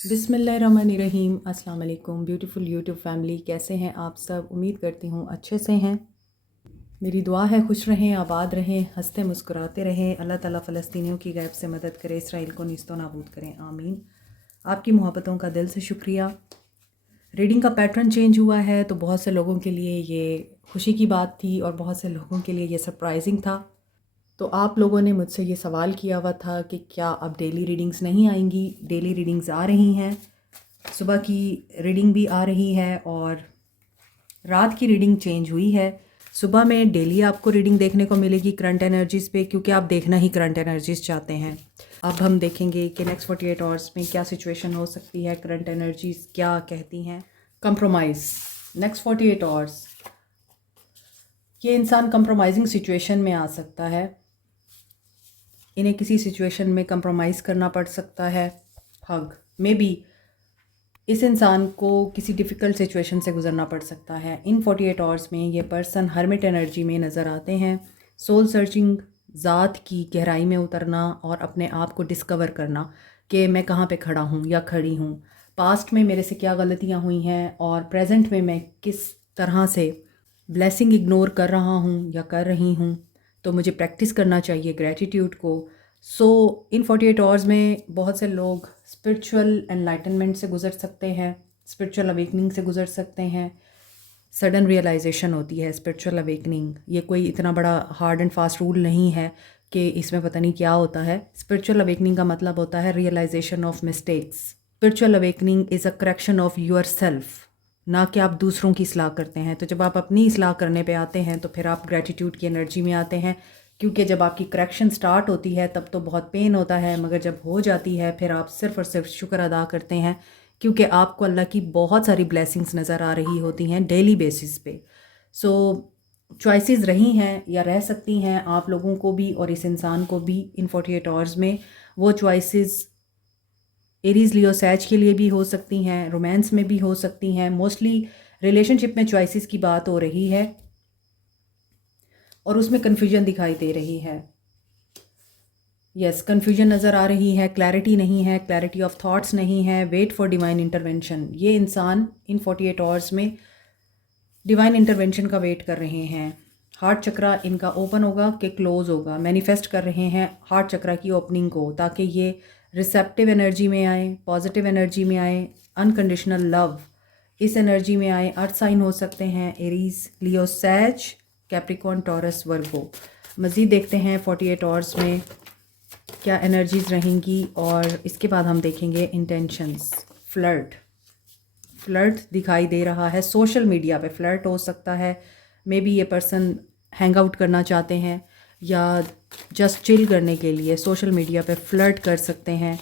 बिस्मिल्लाहिर्रहमानिर्रहीम। अस्सलाम वालेकुम ब्यूटीफुल यूट्यूब फैमिली, कैसे हैं आप सब? उम्मीद करती हूँ अच्छे से हैं। मेरी दुआ है खुश रहें, आबाद रहें, हंसते मुस्कुराते रहें। अल्लाह ताला फ़लस्तीनियों की गैब से मदद करे, इसराइल को नीस्तो नाबूद करें, आमीन। आपकी मोहब्बतों का दिल से शुक्रिया। रीडिंग का पैटर्न चेंज हुआ है तो बहुत से लोगों के लिए ये खुशी की बात थी और बहुत से लोगों के लिए ये सरप्राइजिंग था। तो आप लोगों ने मुझसे ये सवाल किया हुआ था कि क्या अब डेली रीडिंग्स नहीं आएंगी? डेली रीडिंग्स आ रही हैं, सुबह की रीडिंग भी आ रही है और रात की रीडिंग चेंज हुई है। सुबह में डेली आपको रीडिंग देखने को मिलेगी करंट एनर्जीज़ पे, क्योंकि आप देखना ही करंट एनर्जीज़ चाहते हैं। अब हम देखेंगे कि नेक्स्ट 48 आवर्स में क्या सिचुएशन हो सकती है, करंट एनर्जीज़ क्या कहती हैं। कंप्रोमाइज़ नेक्स्ट 48 आवर्स, ये इंसान कंप्रोमाइजिंग सिचुएशन में आ सकता है। इन्हें किसी सिचुएशन में कंप्रोमाइज़ करना पड़ सकता है। हग मे बी इस इंसान को किसी डिफ़िकल्ट सिचुएशन से गुजरना पड़ सकता है। इन 48 आवर्स में ये पर्सन हर्मिट एनर्जी में नज़र आते हैं। सोल सर्चिंग, ज़ात की गहराई में उतरना और अपने आप को डिस्कवर करना कि मैं कहाँ पे खड़ा हूँ या खड़ी हूँ, पास्ट में मेरे से क्या गलतियाँ हुई हैं और प्रेजेंट में मैं किस तरह से ब्लेसिंग इग्नोर कर रहा हूँ या कर रही हूँ। तो मुझे प्रैक्टिस करना चाहिए ग्रैटिट्यूड को। इन 48 आवर्स में बहुत से लोग स्पिरिचुअल एनलाइटनमेंट से गुज़र सकते हैं, स्पिरिचुअल अवेकनिंग से गुज़र सकते हैं। सडन रियलाइजेशन होती है स्पिरिचुअल अवेकनिंग। ये कोई इतना बड़ा हार्ड एंड फास्ट रूल नहीं है कि इसमें पता नहीं क्या होता है। स्पिरिचुअल अवेकनिंग का मतलब होता है realisation of mistakes. Spiritual awakening is a correction of yourself, ना कि आप दूसरों की इस्लाह करते हैं। तो जब आप अपनी इस्लाह करने पे आते हैं तो फिर आप ग्रैटिट्यूड की एनर्जी में आते हैं, क्योंकि जब आपकी करेक्शन स्टार्ट होती है तब तो बहुत पेन होता है, मगर जब हो जाती है फिर आप सिर्फ़ और सिर्फ शुक्र अदा करते हैं, क्योंकि आपको अल्लाह की बहुत सारी ब्लेसिंग्स नज़र आ रही होती हैं डेली बेसिस पे। सो चॉइसेस रही हैं या रह सकती हैं आप लोगों को भी और इस इंसान को भी इन 48 आवर्स में। वो चॉइसेस एरीज़ लियो सैज के लिए भी हो सकती हैं, रोमांस में भी हो सकती हैं। मोस्टली रिलेशनशिप में चॉइसेस की बात हो रही है और उसमें कन्फ्यूजन दिखाई दे रही है। यस, कन्फ्यूजन नज़र आ रही है, क्लैरिटी नहीं है, क्लैरिटी ऑफ थॉट्स नहीं है। Wait for divine intervention. ये इंसान इन 48 आवर्स में डिवाइन इंटरवेंशन का वेट कर रहे हैं। हार्ट चक्रा इनका ओपन होगा कि क्लोज होगा, मैनिफेस्ट कर रहे हैं हार्ट चक्रा की ओपनिंग को, ताकि ये रिसेप्टिव एनर्जी में आए, पॉजिटिव एनर्जी में आए, अनकंडीशनल लव इस एनर्जी में आए। अर्थ साइन हो सकते हैं एरीज, लियो, सैज, कैप्रिकॉर्न, टॉरस, वर्गो। मज़ीद देखते हैं 48 आवर्स में क्या एनर्जीज़ रहेंगी और इसके बाद हम देखेंगे इंटेंशंस। फ्लर्ट दिखाई दे रहा है, सोशल मीडिया पे फ्लर्ट हो सकता है। मे बी ये पर्सन हैंग आउट करना चाहते हैं या जस्ट चिल करने के लिए सोशल मीडिया पे फ्लर्ट कर सकते हैं,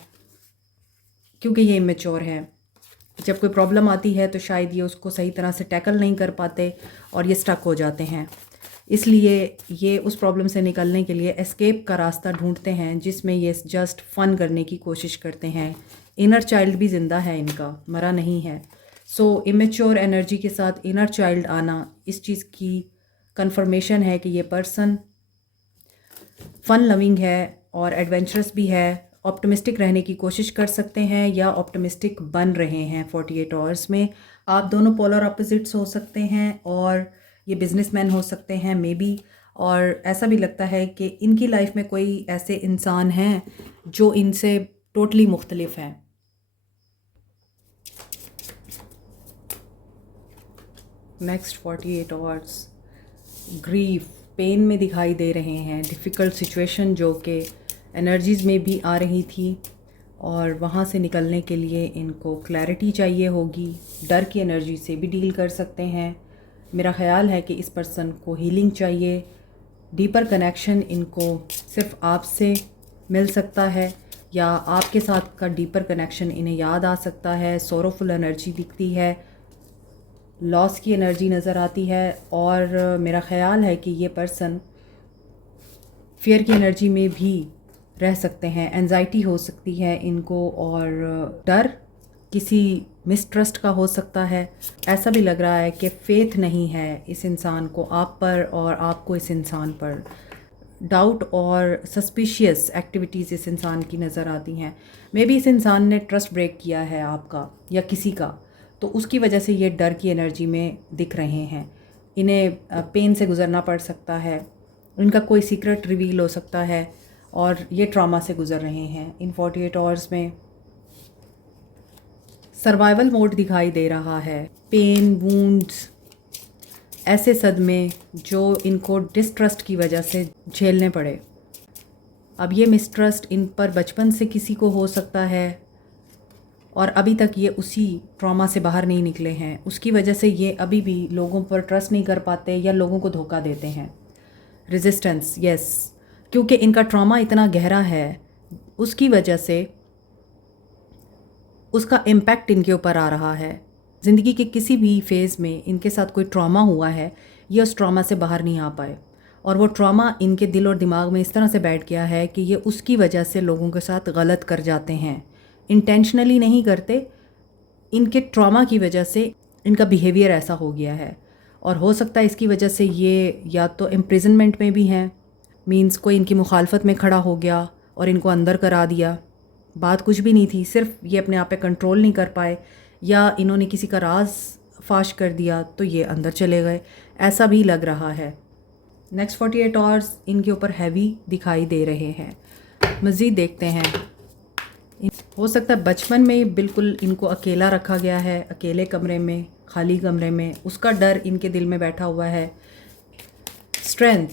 क्योंकि ये इमेच्योर है। जब कोई प्रॉब्लम आती है तो शायद ये उसको सही तरह से टैकल नहीं कर पाते और ये स्टक हो जाते हैं। इसलिए ये उस प्रॉब्लम से निकलने के लिए एस्केप का रास्ता ढूंढते हैं, जिसमें ये जस्ट फ़न करने की कोशिश करते हैं। इनर चाइल्ड भी ज़िंदा है इनका, मरा नहीं है। सो इमेच्योर एनर्जी के साथ इनर चाइल्ड आना इस चीज़ की कंफर्मेशन है कि ये पर्सन फ़न लविंग है और एडवेंचरस भी है। ऑप्टिमिस्टिक रहने की कोशिश कर सकते हैं या ऑप्टिमिस्टिक बन रहे हैं 48 आवर्स में। आप दोनों पोलर अपोजिट्स हो सकते हैं और ये बिजनेसमैन हो सकते हैं मे बी। और ऐसा भी लगता है कि इनकी लाइफ में कोई ऐसे इंसान हैं जो इनसे टोटली मुख्तलिफ हैं। नेक्स्ट 48 आवर्स, ग्रीफ, पेन में दिखाई दे रहे हैं। डिफ़िकल्ट सिचुएशन जो कि एनर्जीज़ में भी आ रही थी और वहाँ से निकलने के लिए इनको क्लैरिटी चाहिए होगी। डर की एनर्जी से भी डील कर सकते हैं। मेरा ख़्याल है कि इस पर्सन को हीलिंग चाहिए, डीपर कनेक्शन इनको सिर्फ आपसे मिल सकता है या आपके साथ का डीपर कनेक्शन इन्हें याद आ सकता है। सोरोफुल एनर्जी दिखती है, लॉस की एनर्जी नज़र आती है और मेरा ख़्याल है कि ये पर्सन फियर की एनर्जी में भी रह सकते हैं। एंजाइटी हो सकती है इनको और डर किसी मिसट्रस्ट का हो सकता है। ऐसा भी लग रहा है कि फेथ नहीं है इस इंसान को आप पर और आपको इस इंसान पर। डाउट और सस्पिशियस एक्टिविटीज़ इस इंसान की नज़र आती हैं। मे बी इस इंसान ने ट्रस्ट ब्रेक किया है आपका या किसी का, तो उसकी वजह से ये डर की एनर्जी में दिख रहे हैं। इन्हें पेन से गुज़रना पड़ सकता है, इनका कोई सीक्रेट रिवील हो सकता है और ये ट्रॉमा से गुज़र रहे हैं। इन 48 आवर्स में सर्वाइवल मोड दिखाई दे रहा है। पेन, वूंड्स, ऐसे सदमे जो इनको डिस्ट्रस्ट की वजह से झेलने पड़े। अब ये मिसट्रस्ट इन पर बचपन से किसी को हो सकता है और अभी तक ये उसी ट्रॉमा से बाहर नहीं निकले हैं। उसकी वजह से ये अभी भी लोगों पर ट्रस्ट नहीं कर पाते या लोगों को धोखा देते हैं। रेजिस्टेंस, यस, क्योंकि इनका ट्रॉमा इतना गहरा है, उसकी वजह से उसका इम्पैक्ट इनके ऊपर आ रहा है। ज़िंदगी के किसी भी फेज़ में इनके साथ कोई ट्रॉमा हुआ है, ये उस ट्रॉमा से बाहर नहीं आ पाए और वो ट्रॉमा इनके दिल और दिमाग में इस तरह से बैठ गया है कि ये उसकी वजह से लोगों के साथ गलत कर जाते हैं। इंटेंशनली नहीं करते, इनके ट्रॉमा की वजह से इनका बिहेवियर ऐसा हो गया है। और हो सकता है इसकी वजह से ये या तो इम्प्रिजनमेंट में भी हैं, मींस कोई इनकी मुखालफत में खड़ा हो गया और इनको अंदर करा दिया। बात कुछ भी नहीं थी, सिर्फ ये अपने आप पे कंट्रोल नहीं कर पाए या इन्होंने किसी का राज फाश कर दिया तो ये अंदर चले गए, ऐसा भी लग रहा है। नेक्स्ट 48 आवर्स इनके ऊपर हैवी दिखाई दे रहे हैं। मज़ीद देखते हैं। हो सकता है बचपन में बिल्कुल इनको अकेला रखा गया है, अकेले कमरे में, खाली कमरे में, उसका डर इनके दिल में बैठा हुआ है। स्ट्रेंथ,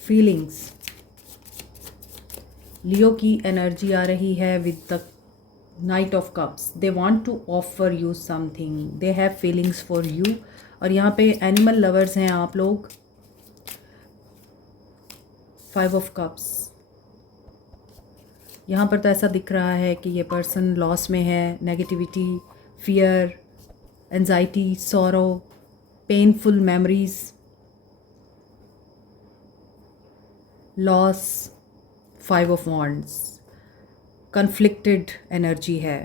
फीलिंग्स, लियो की एनर्जी आ रही है with the knight of cups. They want to offer you something, they have feelings for you. और यहाँ पे एनिमल लवर्स हैं आप लोग। 5 ऑफ कप्स, यहाँ पर तो ऐसा दिख रहा है कि ये पर्सन लॉस में है। Negativity, fear, anxiety, sorrow, painful memories, loss, 5 of wands, conflicted energy है।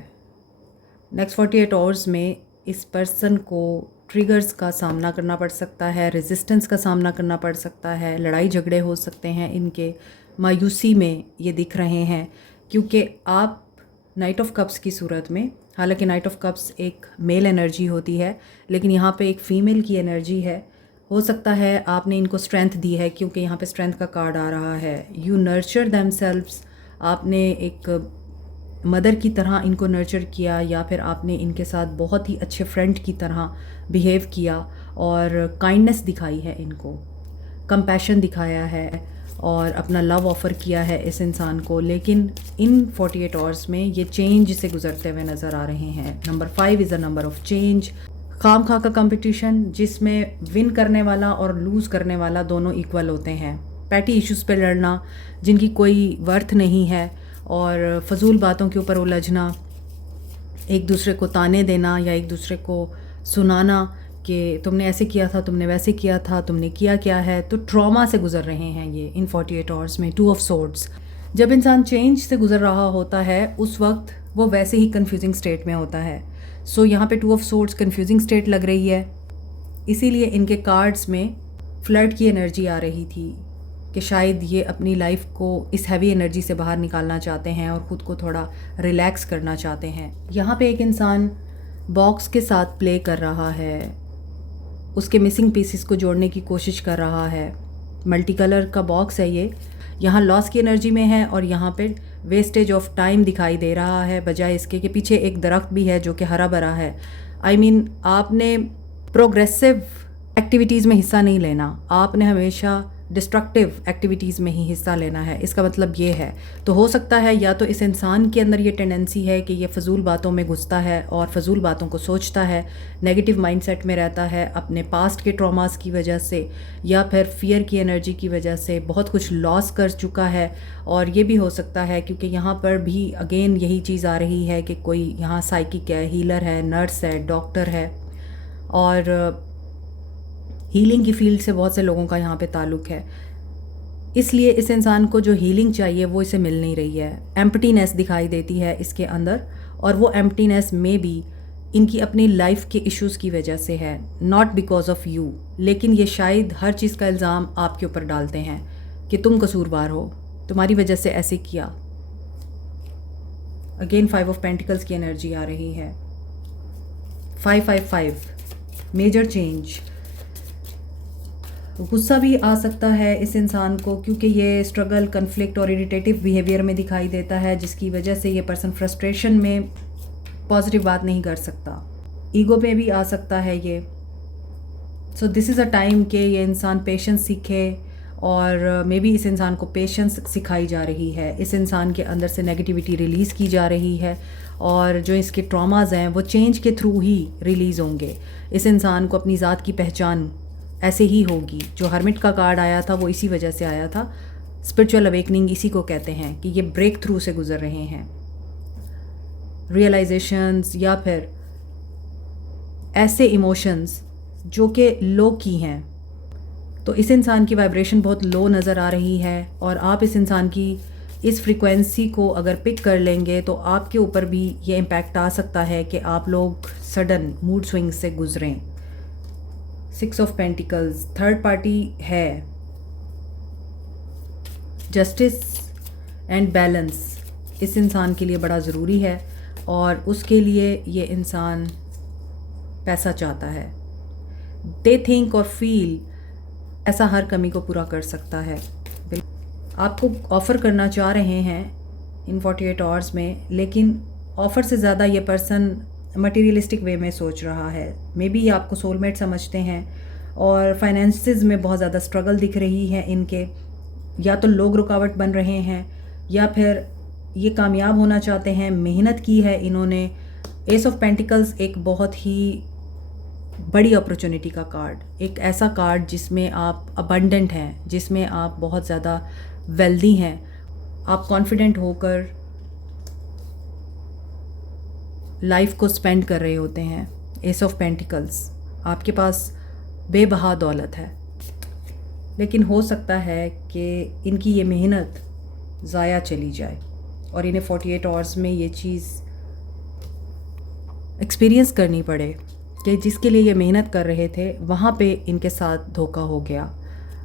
नेक्स्ट 48 आवर्स में इस पर्सन को ट्रिगर्स का सामना करना पड़ सकता है, रेजिस्टेंस का सामना करना पड़ सकता है, लड़ाई झगड़े हो सकते हैं इनके, मायूसी में ये दिख रहे हैं। क्योंकि आप नाइट ऑफ कप्स की सूरत में, हालांकि नाइट ऑफ कप्स एक मेल एनर्जी होती है, लेकिन यहाँ पे एक फ़ीमेल की एनर्जी है। हो सकता है आपने इनको स्ट्रेंथ दी है, क्योंकि यहाँ पे स्ट्रेंथ का कार्ड आ रहा है। यू नर्चर देमसेल्व्स, आपने एक मदर की तरह इनको नर्चर किया या फिर आपने इनके साथ बहुत ही अच्छे फ्रेंड की तरह बिहेव किया और काइंडनेस दिखाई है, इनको कंपैशन दिखाया है और अपना लव ऑफ़र किया है इस इंसान को। लेकिन इन 48 आवर्स में ये चेंज से गुजरते हुए नज़र आ रहे हैं। Number 5 is a number of change. खाम खा का कंपटीशन जिसमें विन करने वाला और लूज़ करने वाला दोनों इक्वल होते हैं। पैटी इश्यूज़ पे लड़ना जिनकी कोई वर्थ नहीं है और फजूल बातों के ऊपर उलझना, एक दूसरे को ताने देना या एक दूसरे को सुनाना कि तुमने ऐसे किया था, तुमने वैसे किया था, तुमने किया क्या है। तो ट्रॉमा से गुज़र रहे हैं ये इन 48 आवर्स में। 2 ऑफ सोर्ड्स, जब इंसान चेंज से गुज़र रहा होता है उस वक्त वो वैसे ही कंफ्यूजिंग स्टेट में होता है। सो यहाँ पे 2 ऑफ सोर्ड्स कंफ्यूजिंग स्टेट लग रही है, इसीलिए इनके कार्ड्स में फ्लर्ट की एनर्जी आ रही थी कि शायद ये अपनी लाइफ को इस हैवी एनर्जी से बाहर निकालना चाहते हैं और ख़ुद को थोड़ा रिलैक्स करना चाहते हैं। यहाँ पे एक इंसान बॉक्स के साथ प्ले कर रहा है, उसके मिसिंग पीसेस को जोड़ने की कोशिश कर रहा है। मल्टी कलर का बॉक्स है ये, यहाँ लॉस की एनर्जी में है और यहाँ पे वेस्टेज ऑफ टाइम दिखाई दे रहा है, बजाय इसके कि पीछे एक दरख्त भी है जो कि हरा भरा है। आई मीन आपने प्रोग्रेसिव एक्टिविटीज़ में हिस्सा नहीं लेना, आपने हमेशा डिस्ट्रक्टिव एक्टिविटीज़ में ही हिस्सा लेना है, इसका मतलब ये है। तो हो सकता है या तो इस इंसान के अंदर ये टेंडेंसी है कि ये फ़जूल बातों में घुसता है और फ़जूल बातों को सोचता है, नेगेटिव माइंडसेट में रहता है अपने पास्ट के ट्रॉमास की वजह से, या फिर फियर की एनर्जी की वजह से बहुत कुछ लॉस कर चुका है। और ये भी हो सकता है क्योंकि यहाँ पर भी अगेन यही चीज़ आ रही है कि कोई यहाँ साइकिक है, हीलर है, नर्स है, डॉक्टर है और हीलिंग की फील्ड से बहुत से लोगों का यहाँ पे ताल्लुक़ है। इसलिए इस इंसान को जो हीलिंग चाहिए वो इसे मिल नहीं रही है। एम्प्टीनेस दिखाई देती है इसके अंदर और वो एम्प्टीनेस में भी इनकी अपनी लाइफ के इश्यूज़ की वजह से है, नॉट बिकॉज ऑफ यू। लेकिन ये शायद हर चीज़ का इल्ज़ाम आपके ऊपर डालते हैं। कि तुम कसूरवार हो, तुम्हारी वजह से ऐसे किया। अगेन 5 ऑफ पेंटिकल्स की एनर्जी आ रही है। 555 मेजर चेंज। गुस्सा भी आ सकता है इस इंसान को, क्योंकि ये स्ट्रगल, कन्फ्लिक्ट और इरिटेटिव बिहेवियर में दिखाई देता है, जिसकी वजह से ये पर्सन फ्रस्ट्रेशन में पॉजिटिव बात नहीं कर सकता। ईगो पे भी आ सकता है ये। So this is a time कि ये इंसान पेशेंस सीखे, और मे बी इस इंसान को पेशेंस सिखाई जा रही है। इस इंसान के अंदर से नेगेटिविटी रिलीज़ की जा रही है, और जो इसके ट्रॉमाज हैं वो चेंज के थ्रू ही रिलीज़ होंगे। इस इंसान को अपनी ज़ात की पहचान ऐसे ही होगी। जो हर्मिट का कार्ड आया था वो इसी वजह से आया था। स्पिरिचुअल अवेकनिंग इसी को कहते हैं कि ये ब्रेक थ्रू से गुजर रहे हैं, रियलाइजेशंस या फिर ऐसे इमोशंस जो कि लो की हैं। तो इस इंसान की वाइब्रेशन बहुत लो नज़र आ रही है, और आप इस इंसान की इस फ्रीक्वेंसी को अगर पिक कर लेंगे तो आपके ऊपर भी ये इम्पैक्ट आ सकता है कि आप लोग सडन मूड स्विंग से गुजरें। 6 ऑफ पेंटिकल्स, थर्ड पार्टी है। जस्टिस एंड बैलेंस इस इंसान के लिए बड़ा ज़रूरी है, और उसके लिए ये इंसान पैसा चाहता है। दे थिंक और फील ऐसा हर कमी को पूरा कर सकता है। आपको ऑफ़र करना चाह रहे हैं इन 48 आवर्स में, लेकिन ऑफ़र से ज़्यादा ये पर्सन मटेरियलिस्टिक वे में सोच रहा है। मे बी ये आपको सोलमेट समझते हैं, और फाइनेंसेस में बहुत ज़्यादा स्ट्रगल दिख रही है इनके। या तो लोग रुकावट बन रहे हैं, या फिर ये कामयाब होना चाहते हैं, मेहनत की है इन्होंने। एस ऑफ पेंटिकल्स एक बहुत ही बड़ी अपॉर्चुनिटी का कार्ड, एक ऐसा कार्ड जिसमें आप अबंडेंट हैं, जिसमें आप बहुत ज़्यादा वेल्दी हैं, आप कॉन्फिडेंट होकर लाइफ को स्पेंड कर रहे होते हैं। एस ऑफ पेंटिकल्स, आपके पास बेबहा दौलत है, लेकिन हो सकता है कि इनकी ये मेहनत ज़ाया चली जाए, और इन्हें 48 आवर्स में ये चीज़ एक्सपीरियंस करनी पड़े कि जिसके लिए ये मेहनत कर रहे थे वहाँ पे इनके साथ धोखा हो गया।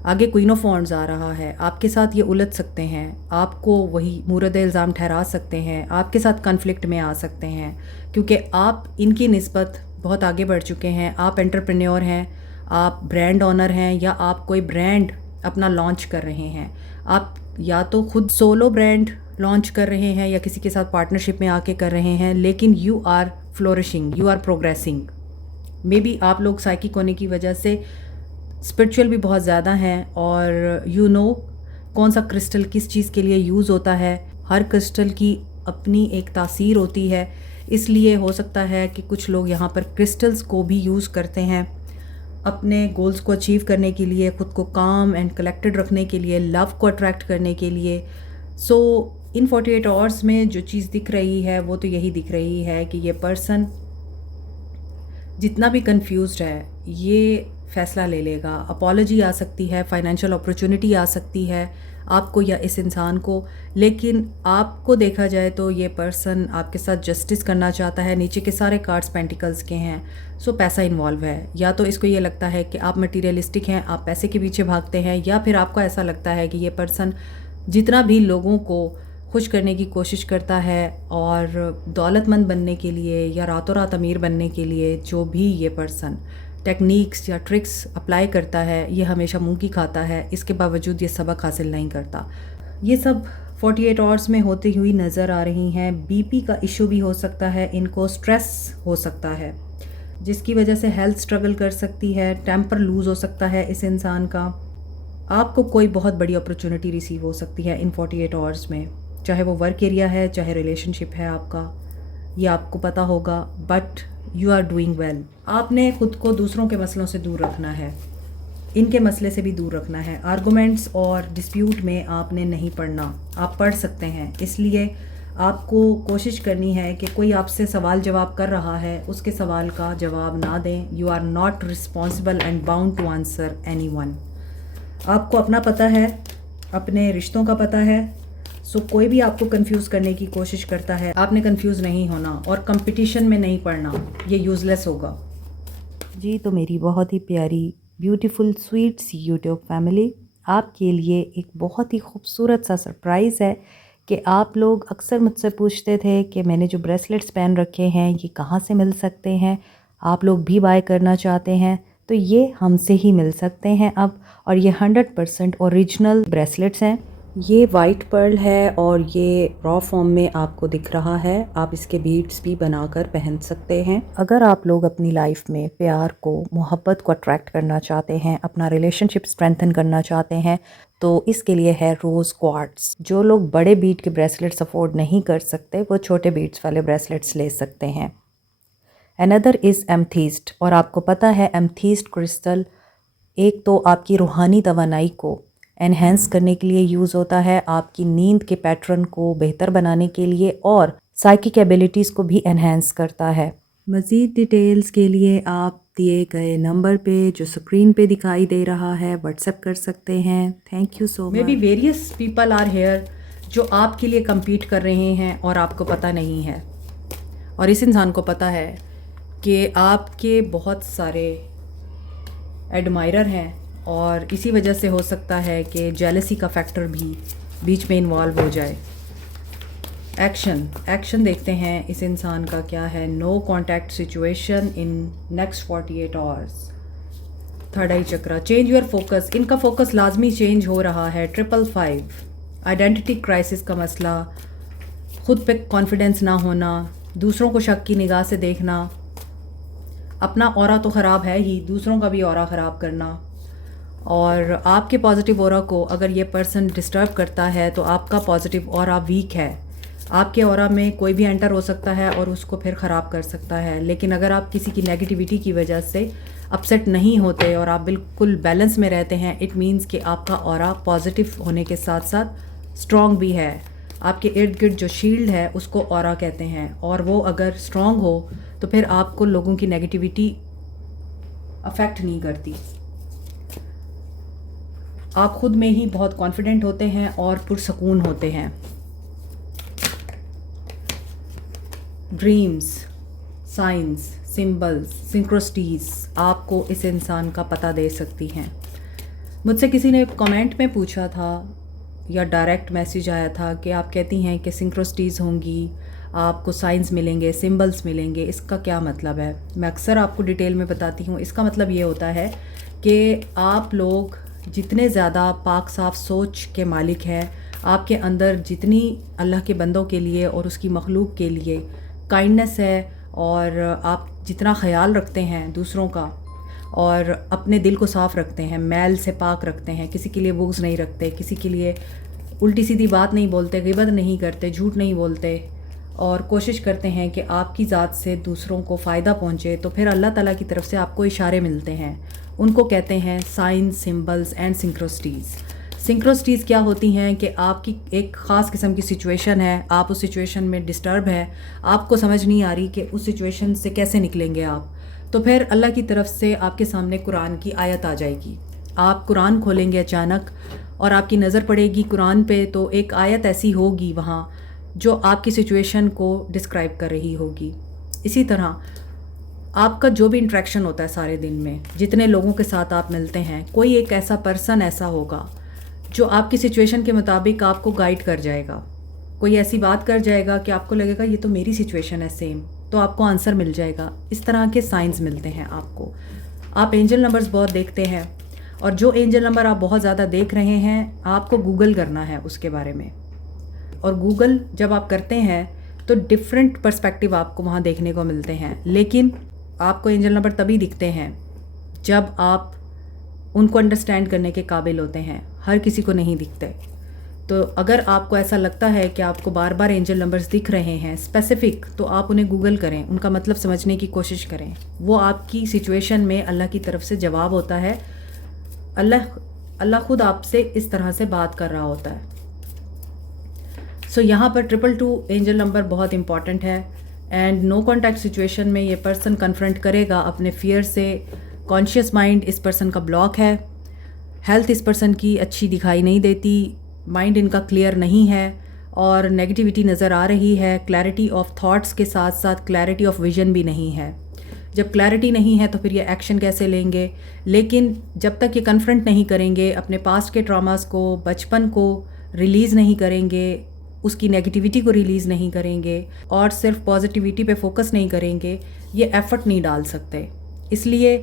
आगे क्वीन ऑफ वॉन्ड्स आ रहा है। आपके साथ ये उलझ सकते हैं, आपको वही मूरद इल्ज़ाम ठहरा सकते हैं, आपके साथ कन्फ्लिक्ट में आ सकते हैं, क्योंकि आप इनकी निस्बत बहुत आगे बढ़ चुके हैं। आप एंटरप्रेन्योर हैं, आप ब्रांड ऑनर हैं, या आप कोई ब्रांड अपना लॉन्च कर रहे हैं। आप या तो खुद सोलो ब्रांड लॉन्च कर रहे हैं, या किसी के साथ पार्टनरशिप में आके कर रहे हैं, लेकिन you are flourishing, you are progressing. Maybe आप लोग साइकिक होने की वजह से स्पिरिचुअल भी बहुत ज़्यादा हैं, और यू नो कौन सा क्रिस्टल किस चीज़ के लिए यूज़ होता है। हर क्रिस्टल की अपनी एक तासीर होती है, इसलिए हो सकता है कि कुछ लोग यहाँ पर क्रिस्टल्स को भी यूज़ करते हैं अपने गोल्स को अचीव करने के लिए, ख़ुद को काम एंड कलेक्टेड रखने के लिए, लव को अट्रैक्ट करने के लिए। सो इन 48 आवर्स में जो चीज़ दिख रही है वो तो यही दिख रही है कि ये पर्सन जितना भी कंफ्यूज्ड है ये फ़ैसला ले लेगा। अपॉलॉजी आ सकती है, फाइनेंशियल अपॉर्चुनिटी आ सकती है आपको या इस इंसान को, लेकिन आपको देखा जाए तो ये पर्सन आपके साथ जस्टिस करना चाहता है। नीचे के सारे कार्ड्स पेंटिकल्स के हैं, सो पैसा इन्वॉल्व है। या तो इसको ये लगता है कि आप मटीरियलिस्टिक हैं, आप पैसे के पीछे भागते हैं, या फिर आपको ऐसा लगता है कि ये पर्सन जितना भी लोगों को खुश करने की कोशिश करता है और दौलतमंद बनने के लिए या रातों रात अमीर बनने के लिए जो भी ये पर्सन टेक्निक्स या ट्रिक्स अप्लाई करता है, ये हमेशा मुंह की खाता है। इसके बावजूद ये सबक हासिल नहीं करता। ये सब 48 आवर्स में होती हुई नज़र आ रही हैं। बीपी का इशू भी हो सकता है, इनको स्ट्रेस हो सकता है जिसकी वजह से हेल्थ स्ट्रगल कर सकती है, टेम्पर लूज़ हो सकता है इस इंसान का। आपको कोई बहुत बड़ी अपॉर्चुनिटी रिसीव हो सकती है इन 48 आवर्स में, चाहे वो वर्क एरिया है, चाहे रिलेशनशिप है आपका, ये आपको पता होगा, but you are doing well. आपने ख़ुद को दूसरों के मसलों से दूर रखना है, इनके मसले से भी दूर रखना है। आर्गूमेंट्स और डिस्प्यूट में आपने नहीं पढ़ना, आप पढ़ सकते हैं, इसलिए आपको कोशिश करनी है कि कोई आपसे सवाल जवाब कर रहा है उसके सवाल का जवाब ना दें। You are not responsible and bound to answer anyone. आपको अपना पता है, अपने रिश्तों का पता है, सो कोई भी आपको कंफ्यूज करने की कोशिश करता है, आपने कंफ्यूज नहीं होना और कंपटीशन में नहीं पड़ना, ये यूज़लेस होगा। जी, तो मेरी बहुत ही प्यारी ब्यूटीफुल स्वीट सी यूट्यूब फैमिली, आपके लिए एक बहुत ही खूबसूरत सा सरप्राइज़ है कि आप लोग अक्सर मुझसे पूछते थे कि मैंने जो ब्रेसलेट्स पहन रखे हैं ये कहाँ से मिल सकते हैं, आप लोग भी बाय करना चाहते हैं तो ये हमसे ही मिल सकते हैं अब। और ये 100% ओरिजिनल ब्रेसलेट्स हैं। ये वाइट पर्ल है और ये रॉ फॉर्म में आपको दिख रहा है। आप इसके बीड्स भी बनाकर पहन सकते हैं। अगर आप लोग अपनी लाइफ में प्यार को, मोहब्बत को अट्रैक्ट करना चाहते हैं, अपना रिलेशनशिप स्ट्रेंथन करना चाहते हैं तो इसके लिए है रोज़ क्वार्ट्स। जो लोग बड़े बीड के ब्रेसलेट्स अफोर्ड नहीं कर सकते वो छोटे बीड्स वाले ब्रेसलेट्स ले सकते हैं। Another is amethyst. और आपको पता है एमथीस्ट क्रिस्टल एक तो आपकी रूहानी तवानाई को एनहेंस करने के लिए यूज़ होता है, आपकी नींद के पैटर्न को बेहतर बनाने के लिए और साइकिक एबिलिटीज़ को भी एनहेंस करता है। मज़ीद डिटेल्स के लिए आप दिए गए नंबर पे जो स्क्रीन पे दिखाई दे रहा है व्हाट्सएप कर सकते हैं। Thank you so much. Maybe various people are here जो आपके लिए compete कर रहे हैं और आपको पता नहीं है, और इस इंसान को पता है कि आपके बहुत सारे एडमायरर हैं और इसी वजह से हो सकता है कि जेलसी का फैक्टर भी बीच में इन्वॉल्व हो जाए। एक्शन देखते हैं इस इंसान का क्या है। No contact situation in next 48 hours. Third eye chakra, change your focus. इनका फोकस लाजमी चेंज हो रहा है। 555 आइडेंटिटी क्राइसिस का मसला, खुद पे कॉन्फिडेंस ना होना, दूसरों को शक की निगाह से देखना, अपना ऑरा तो ख़राब है ही, दूसरों का भी ऑरा ख़राब करना, और आपके पॉजिटिव ऑरा को अगर ये पर्सन डिस्टर्ब करता है तो आपका पॉजिटिव ऑरा वीक है। आपके ऑरा में कोई भी एंटर हो सकता है और उसको फिर ख़राब कर सकता है। लेकिन अगर आप किसी की नेगेटिविटी की वजह से अपसेट नहीं होते और आप बिल्कुल बैलेंस में रहते हैं, इट मीन्स कि आपका ऑरा पॉजिटिव होने के साथ साथ स्ट्रॉन्ग भी है। आपके इर्द गिर्द जो शील्ड है उसको ऑरा कहते हैं, और वो अगर स्ट्रॉन्ग हो तो फिर आपको लोगों की नेगेटिविटी अफेक्ट नहीं करती। आप खुद में ही बहुत कॉन्फिडेंट होते हैं और पुरसकून होते हैं। ड्रीम्स, साइंस, सिंबल्स, सिंक्रोस्टीज आपको इस इंसान का पता दे सकती हैं। मुझसे किसी ने कमेंट में पूछा था या डायरेक्ट मैसेज आया था कि आप कहती हैं कि सिंक्रोस्टीज होंगी, आपको साइंस मिलेंगे, सिंबल्स मिलेंगे, इसका क्या मतलब है? मैं अक्सर आपको डिटेल में बताती हूँ। इसका मतलब ये होता है कि आप लोग जितने ज़्यादा पाक साफ सोच के मालिक हैं, आपके अंदर जितनी अल्लाह के बंदों के लिए और उसकी मखलूक के लिए काइंडनेस है, और आप जितना ख्याल रखते हैं दूसरों का और अपने दिल को साफ़ रखते हैं, मैल से पाक रखते हैं, किसी के लिए बुग़्ज़ नहीं रखते, किसी के लिए उल्टी सीधी बात नहीं बोलते, ग़ीबत नहीं करते, झूठ नहीं बोलते, और कोशिश करते हैं कि आपकी ज़ात से दूसरों को फ़ायदा पहुँचे, तो फिर अल्लाह ताला की तरफ से आपको इशारे मिलते हैं। उनको कहते हैं साइंस, सिंबल्स एंड सिंक्रोस्टीज़। सिंक्रोस्टीज़ क्या होती हैं कि आपकी एक ख़ास किस्म की सिचुएशन है, आप उस सिचुएशन में डिस्टर्ब है, आपको समझ नहीं आ रही कि उस सिचुएशन से कैसे निकलेंगे आप, तो फिर अल्लाह की तरफ से आपके सामने कुरान की आयत आ जाएगी। आप कुरान खोलेंगे अचानक और आपकी नज़र पड़ेगी कुरान पे, तो एक आयत ऐसी होगी वहाँ जो आपकी सिचुएशन को डिस्क्राइब कर रही होगी। इसी तरह आपका जो भी इंटरेक्शन होता है सारे दिन में, जितने लोगों के साथ आप मिलते हैं, कोई एक ऐसा पर्सन ऐसा होगा जो आपकी सिचुएशन के मुताबिक आपको गाइड कर जाएगा। कोई ऐसी बात कर जाएगा कि आपको लगेगा ये तो मेरी सिचुएशन है सेम, तो आपको आंसर मिल जाएगा। इस तरह के साइंस मिलते हैं आपको। आप एंजल नंबर्स बहुत देखते हैं, और जो एंजल नंबर आप बहुत ज़्यादा देख रहे हैं आपको गूगल करना है उसके बारे में, और गूगल जब आप करते हैं तो डिफरेंट पर्सपेक्टिव आपको वहाँ देखने को मिलते हैं। लेकिन आपको एंजल नंबर तभी दिखते हैं जब आप उनको अंडरस्टैंड करने के काबिल होते हैं, हर किसी को नहीं दिखते। तो अगर आपको ऐसा लगता है कि आपको बार बार एंजल नंबर्स दिख रहे हैं स्पेसिफ़िक, तो आप उन्हें गूगल करें, उनका मतलब समझने की कोशिश करें। वो आपकी सिचुएशन में अल्लाह की तरफ से जवाब होता है। अल्लाह खुद आपसे इस तरह से बात कर रहा होता है। सो यहाँ पर 222 एंजल नंबर बहुत इंपॉर्टेंट है। एंड नो कॉन्टैक्ट सिचुएशन में ये पर्सन कन्फ्रंट करेगा अपने फियर से। कॉन्शियस माइंड इस पर्सन का ब्लॉक है। हेल्थ इस पर्सन की अच्छी दिखाई नहीं देती, माइंड इनका क्लियर नहीं है और नेगेटिविटी नज़र आ रही है। क्लैरिटी ऑफ थॉट्स के साथ साथ क्लैरिटी ऑफ विजन भी नहीं है। जब क्लैरिटी नहीं है तो फिर ये एक्शन कैसे लेंगे। लेकिन जब तक ये कन्फ्रंट नहीं करेंगे, अपने पास्ट के ट्रॉमास को, बचपन को रिलीज़ नहीं करेंगे, उसकी नेगेटिविटी को रिलीज़ नहीं करेंगे और सिर्फ पॉजिटिविटी पे फोकस नहीं करेंगे, ये एफ़र्ट नहीं डाल सकते। इसलिए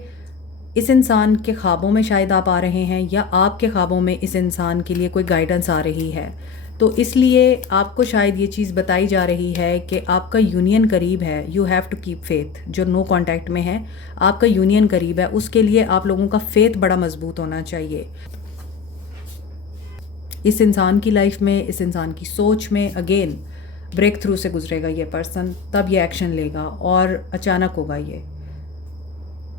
इस इंसान के ख्वाबों में शायद आप आ रहे हैं या आपके ख्वाबों में इस इंसान के लिए कोई गाइडेंस आ रही है, तो इसलिए आपको शायद ये चीज़ बताई जा रही है कि आपका यूनियन करीब है। You have to keep faith. जो नो कांटेक्ट में है, आपका यूनियन करीब है, उसके लिए आप लोगों का फेथ बड़ा मजबूत होना चाहिए। इस इंसान की लाइफ में, इस इंसान की सोच में अगेन ब्रेक थ्रू से गुजरेगा ये पर्सन, तब ये एक्शन लेगा और अचानक होगा ये।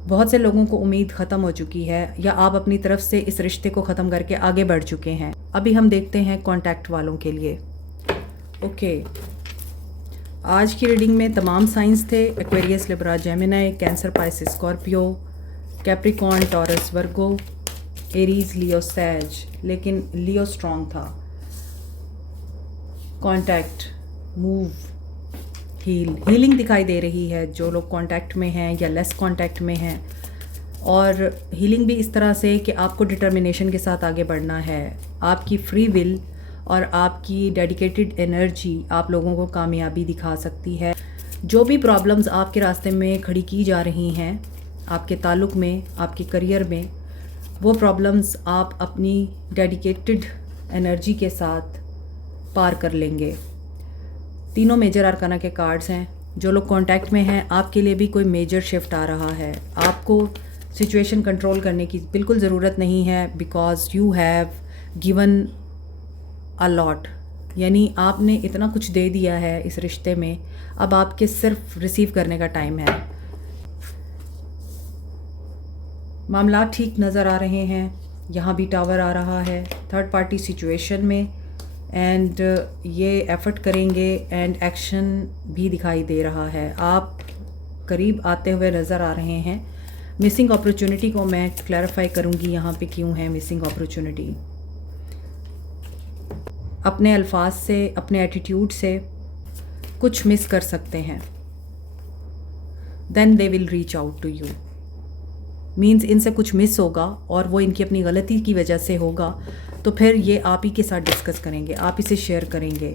बहुत से लोगों को उम्मीद ख़त्म हो चुकी है या आप अपनी तरफ से इस रिश्ते को ख़त्म करके आगे बढ़ चुके हैं। अभी हम देखते हैं कॉन्टैक्ट वालों के लिए। ओके, आज की रीडिंग में तमाम साइंस थे। Aquarius, Libra, Gemini, Cancer, Pisces, Scorpio, Capricorn, Taurus, Virgo, Aries, Leo, Sag, लेकिन लियो स्ट्रॉन्ग था। कॉन्टैक्ट, मूव, हीलिंग दिखाई दे रही है जो लोग कांटेक्ट में हैं या लेस कांटेक्ट में हैं। और हीलिंग भी इस तरह से कि आपको डिटर्मिनेशन के साथ आगे बढ़ना है। आपकी फ्री विल और आपकी डेडिकेटेड एनर्जी आप लोगों को कामयाबी दिखा सकती है। जो भी प्रॉब्लम्स आपके रास्ते में खड़ी की जा रही हैं आपके ताल्लुक़ में, आपके करियर में, वो प्रॉब्लम्स आप अपनी डेडिकेटेड एनर्जी के साथ पार कर लेंगे। तीनों मेजर अरकाना के कार्ड्स हैं। जो लोग कांटेक्ट में हैं, आपके लिए भी कोई मेजर शिफ्ट आ रहा है। आपको सिचुएशन कंट्रोल करने की बिल्कुल ज़रूरत नहीं है, because you have given a lot. यानी आपने इतना कुछ दे दिया है इस रिश्ते में, अब आपके सिर्फ रिसीव करने का टाइम है। मामला ठीक नज़र आ रहे हैं। यहाँ भी टावर आ रहा है थर्ड पार्टी सिचुएशन में, एंड ये एफ़र्ट करेंगे एंड एक्शन भी दिखाई दे रहा है। आप करीब आते हुए नज़र आ रहे हैं। मिसिंग अपॉर्चुनिटी को मैं क्लैरिफाई करूँगी यहाँ पे क्यों है मिसिंग अपॉर्चुनिटी। अपने अल्फाज से, अपने एटीट्यूड से कुछ मिस कर सकते हैं, then they will reach out to you. Means इनसे कुछ मिस होगा और वो इनकी अपनी गलती की वजह से होगा, तो फिर ये आप ही के साथ डिस्कस करेंगे, आप इसे शेयर करेंगे।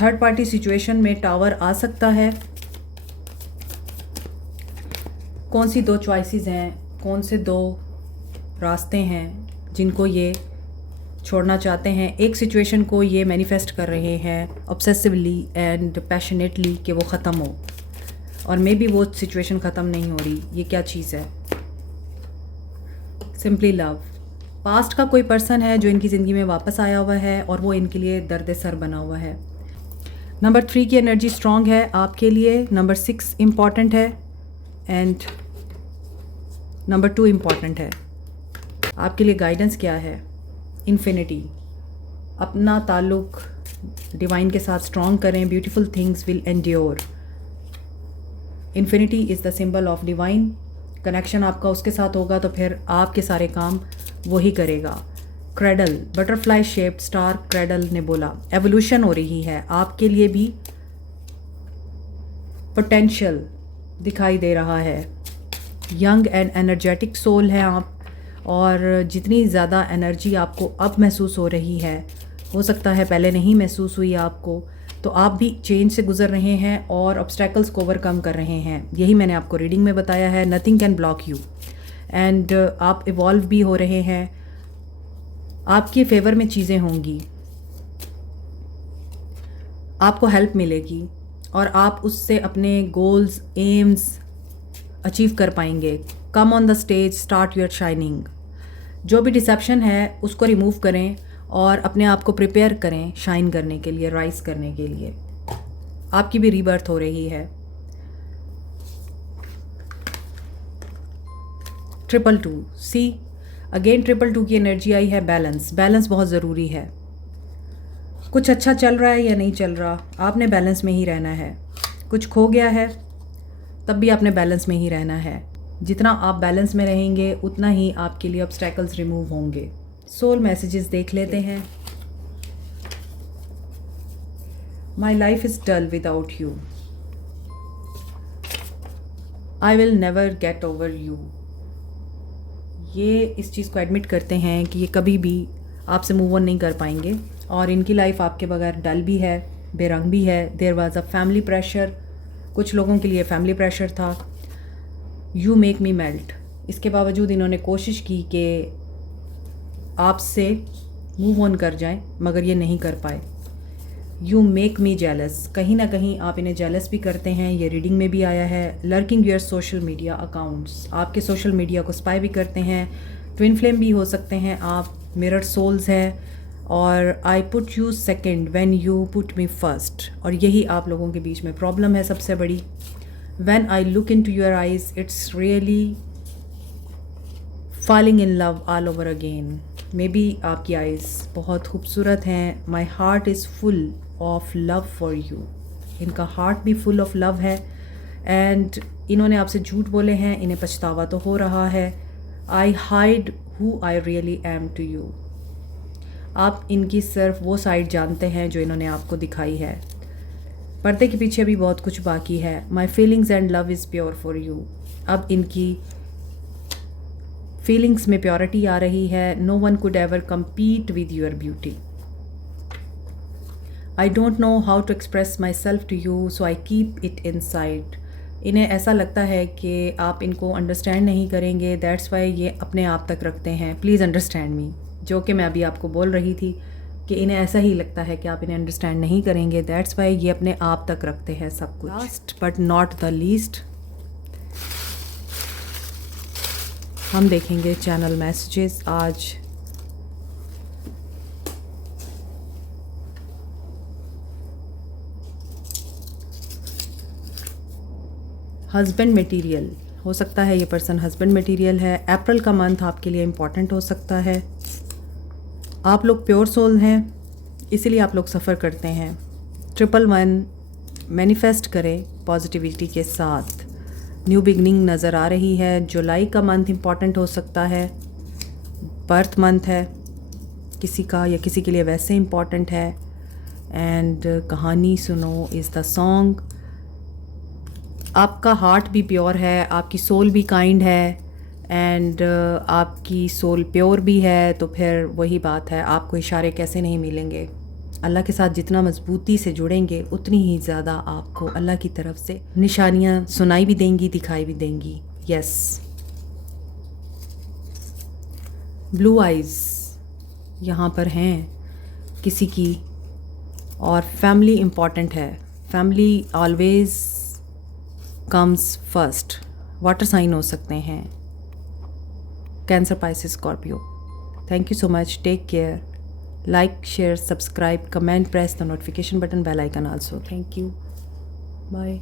थर्ड पार्टी सिचुएशन में टावर आ सकता है। कौन सी दो चॉइसेस हैं, कौन से दो रास्ते हैं जिनको ये छोड़ना चाहते हैं। एक सिचुएशन को ये मैनिफेस्ट कर रहे हैं ऑब्सेसिवली एंड पैशनेटली कि वो ख़त्म हो, और मे बी वो सिचुएशन ख़त्म नहीं हो रही। ये क्या चीज़ है? Simply love. पास्ट का कोई पर्सन है जो इनकी ज़िंदगी में वापस आया हुआ है और वो इनके लिए दर्द सर बना हुआ है। नंबर 3 की एनर्जी स्ट्रॉन्ग है आपके लिए। नंबर 6 इम्पॉर्टेंट है एंड नंबर 2 इम्पॉर्टेंट है। आपके लिए गाइडेंस क्या है? इन्फिनिटी। अपना ताल्लुक़ डिवाइन के साथ स्ट्रॉन्ग करें। Beautiful things will endure. Infinity is the symbol of divine. Connection आपका उसके साथ होगा तो फिर आपके सारे काम वही करेगा। Cradle, butterfly shaped star cradle ने बोला एवोल्यूशन हो रही है। आपके लिए भी पोटेंशियल दिखाई दे रहा है। यंग एंड एनर्जेटिक सोल है आप, और जितनी ज़्यादा एनर्जी आपको अब महसूस हो रही है, हो सकता है पहले नहीं महसूस हुई आपको, तो आप भी चेंज से गुजर रहे हैं और ऑब्स्टैकल्स को ओवरकम कर रहे हैं। यही मैंने आपको रीडिंग में बताया है। Nothing can block you and आप इवॉल्व भी हो रहे हैं। आपके फेवर में चीज़ें होंगी, आपको हेल्प मिलेगी और आप उससे अपने गोल्स, एम्स अचीव कर पाएंगे। Come on the stage, start your shining. जो भी डिसेप्शन है उसको रिमूव करें और अपने आप को प्रिपेयर करें शाइन करने के लिए, राइज करने के लिए। आपकी भी रीबर्थ हो रही है। 222 सी अगेन 222 की एनर्जी आई है। बैलेंस। बैलेंस बहुत ज़रूरी है। कुछ अच्छा चल रहा है या नहीं चल रहा, आपने बैलेंस में ही रहना है। कुछ खो गया है तब भी आपने बैलेंस में ही रहना है। जितना आप बैलेंस में रहेंगे उतना ही आपके लिए ऑब्स्टैकल्स रिमूव होंगे। सोल मैसेजेस देख लेते हैं। My life is dull without you. I will never get over you. ये इस चीज़ को एडमिट करते हैं कि ये कभी भी आपसे मूव ऑन नहीं कर पाएंगे और इनकी लाइफ आपके बगैर डल भी है, बेरंग भी है। There was a family pressure, कुछ लोगों के लिए फैमिली प्रेशर था। यू मेक मी मेल्ट, इसके बावजूद इन्होंने कोशिश की कि आपसे मूव ऑन कर जाएं, मगर ये नहीं कर पाए। यू मेक मी जेलस, कहीं ना कहीं आप इन्हें जेलस भी करते हैं, ये रीडिंग में भी आया है। Lurking your social media accounts, आपके सोशल मीडिया को स्पाई भी करते हैं। ट्विन फ्लेम भी हो सकते हैं आप, मिरर सोल्स हैं। और I put you second when you put me first, और यही आप लोगों के बीच में प्रॉब्लम है सबसे बड़ी। When I look into your eyes it's really falling in love all over again. Maybe आपकी आइज़ बहुत खूबसूरत हैं। My heart is full of love for you, इनका हार्ट भी फुल ऑफ लव है। एंड इन्होंने आपसे झूठ बोले हैं, इन्हें पछतावा तो हो रहा है। I hide who I really am to you, आप इनकी सिर्फ वो साइड जानते हैं जो इन्होंने आपको दिखाई है। पर्दे के पीछे भी बहुत कुछ बाकी है। My feelings and love is pure for you, अब इनकी फीलिंग्स में प्योरिटी आ रही है। No one could ever compete with your beauty. I don't know how to express myself to you, so I keep it inside. इन्हें ऐसा लगता है कि आप इनको अंडरस्टैंड नहीं करेंगे, दैट्स वाई ये अपने आप तक रखते हैं। प्लीज़ अंडरस्टैंड मी, जो कि मैं अभी आपको बोल रही थी कि इन्हें ऐसा ही लगता है कि आप इन्हें अंडरस्टैंड नहीं करेंगे, दैट्स वाई ये अपने आप तक रखते हैं सब कुछ। Last but not the least, हम देखेंगे चैनल मैसेजेस आज। हस्बैंड मटेरियल हो सकता है, ये पर्सन हस्बैंड मटेरियल है। अप्रैल का मंथ आपके लिए इम्पॉर्टेंट हो सकता है। आप लोग प्योर सोल हैं, इसीलिए आप लोग सफ़र करते हैं। 111 मैनिफेस्ट करें पॉजिटिविटी के साथ। न्यू बिगनिंग नज़र आ रही है। जुलाई का मंथ इम्पॉर्टेंट हो सकता है, बर्थ मंथ है किसी का, या किसी के लिए वैसे इम्पॉर्टेंट है। एंड कहानी सुनो इज़ द सॉन्ग। आपका हार्ट भी प्योर है, आपकी सोल भी काइंड है, एंड आपकी सोल प्योर भी है। तो फिर वही बात है, आपको इशारे कैसे नहीं मिलेंगे। अल्लाह के साथ जितना मजबूती से जुड़ेंगे उतनी ही ज़्यादा आपको अल्लाह की तरफ से निशानियाँ सुनाई भी देंगी, दिखाई भी देंगी। यस, ब्लू आइज़ यहाँ पर हैं किसी की, और फैमिली इम्पॉर्टेंट है। Family always comes first. Water sign हो सकते हैं, cancer, Pisces, Scorpio. Thank you so much, take care. Like, share, subscribe, comment, press the notification button, bell icon also. Thank you. Bye.